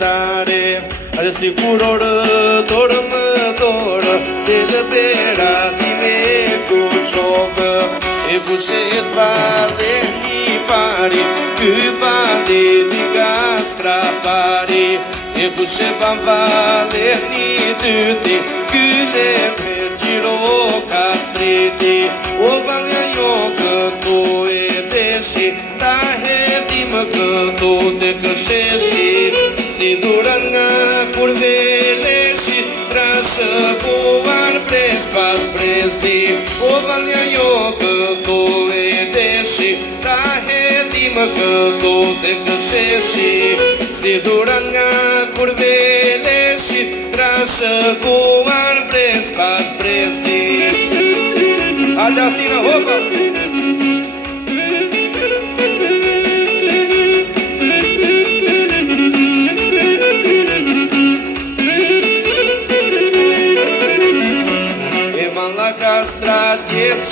tare Atë si kurorë, dorë më dorë Dhe të tera ti me kuqovë E pushet vale një pari Ky vale t'i ka skrapari E pushet van vale një dyti Ky le me gjiro ka striti O valja jo këtu e deshi Ta hetim këtu të kësheshi Si duran nga kur veleshi Trashë buar pres pas presi O valja jo këtu e deshi Ta hetim këtu të kësheshi Si duran nga kur veleshi Trashë buar pres pas presi Aljasina hopa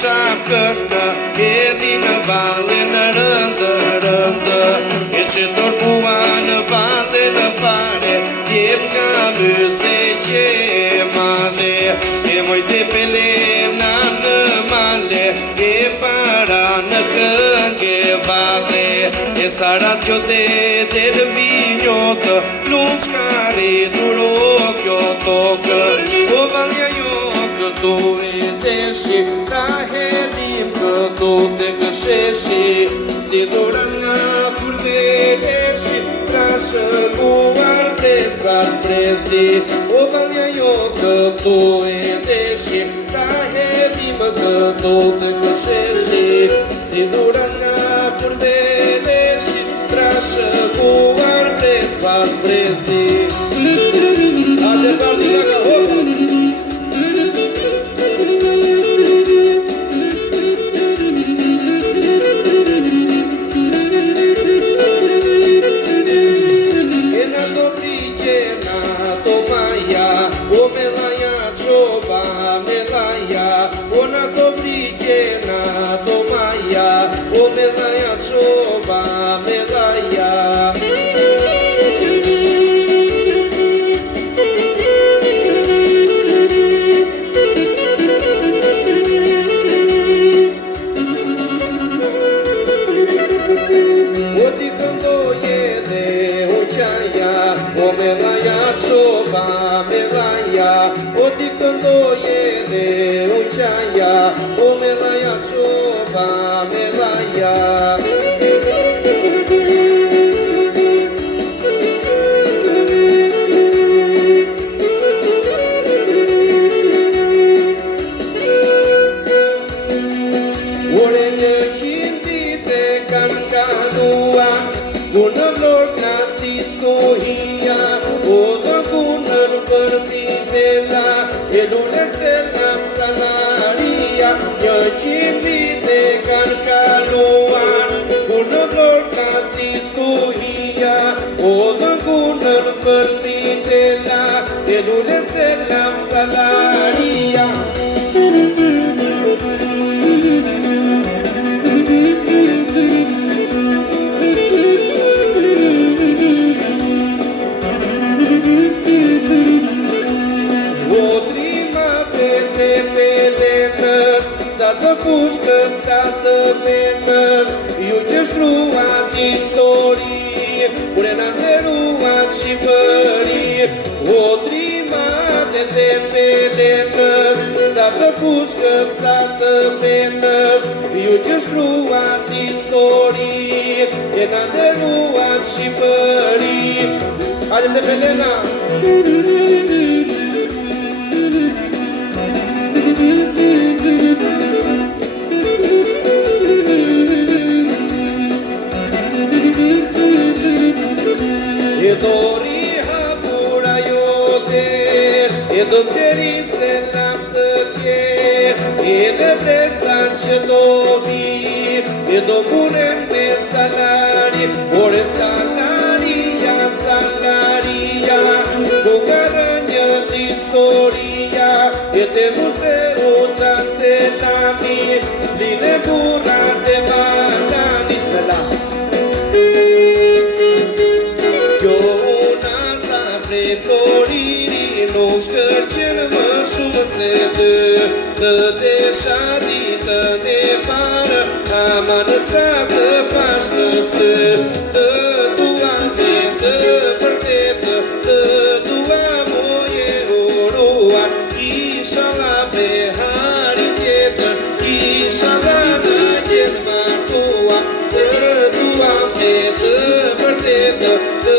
Qapkërta, edhi në vale në rëndë, rëndë E që tërpua në vale në fare Jep nga mëse që male E mojte pelena në male E para në kënge vale E sarat jo të vinjotë Nuk shkari duro kjo tokë O valja jo këtu e deshi Ta hedim këtu të kësheshi Si duran nga kur veleshi Trashë buar pres pas presi O valja jo këtu e deshi Ta hedim këtu të kësheshi Si duran nga kur veleshi Trashë buar pres pas presi Ate parti nga ka hopa Yo prej floriri nuk shkërqen më shumë se të desha ditën e parë, ama nësa të pash nëse të dua të vërtetë, të dua moje uruar, inshallah me hari tjetër, inshallah në jetë martua, të dua me të vërtetë, të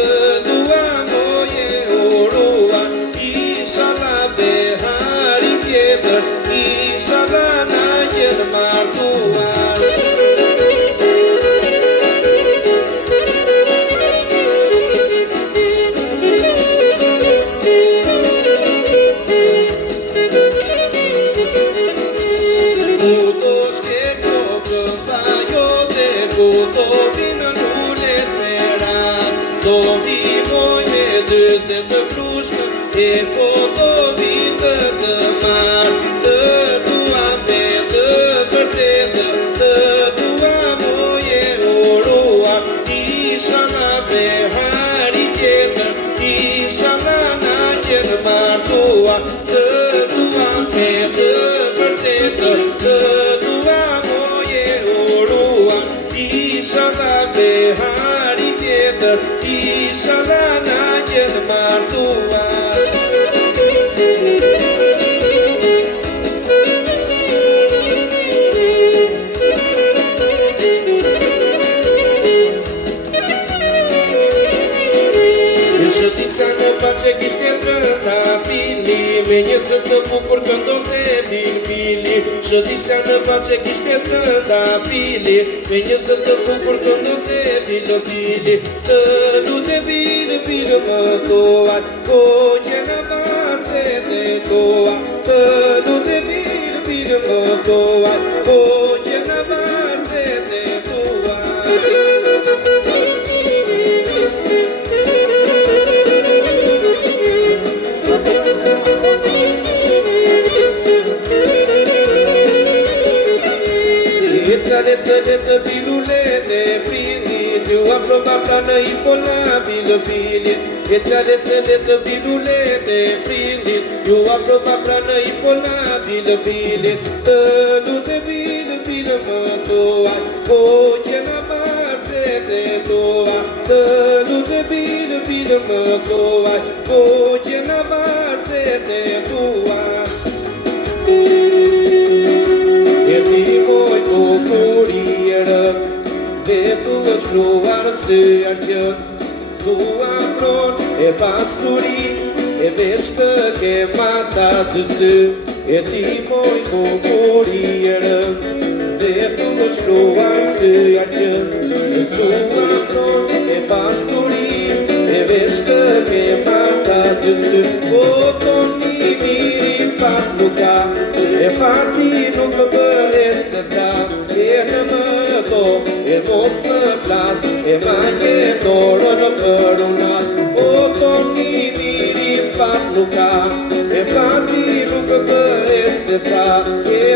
dua moje uruar, inshallah me hari tjetër, inshallah në jetë martua. Të prushkë e po do vitë të marë, të dua me të vërtetë, të dua moje uruar, inshallah me hari tjetër, inshallah na jenë martuar, të dua me të vërtetë, të dua moje uruar, inshallah me hari tjetër, inshallah na jenë martuar. Ishte disa në pace kishte trënda fili, me një zë të bukur këndonte bilbili. Ishte disa në pace kishte trënda fili, me një zë të bukur këndonte bilbili. Të lute bilbili më toa, ko që në baset e toa. Të lute bilbili më toa, ko që në baset e toa. Letë bilulete prinit, ju afro ma planë I fola bilbilin. Eca letë bilulete prinit, ju afro ma planë I fola bilbilin. Të lute bilbil më toa, ko që në baset e toa. Të lute bilbil më toa, ko që në baset e toa. Vetu është shkruar së argjën, thua pron e pasuri, e veç të ke mata të së, e ti moj kukurierë. Vetu është shkruar së argjën, thua pron e pasuri, e veç të ke mata të së. O toni miri fat nuk ka, e fati nuk më bëre se ta, e në më to, e mos më plas, e ma jetorë në për unas. O toni miri fat nuk ka, e fati nuk më bëre se ta, e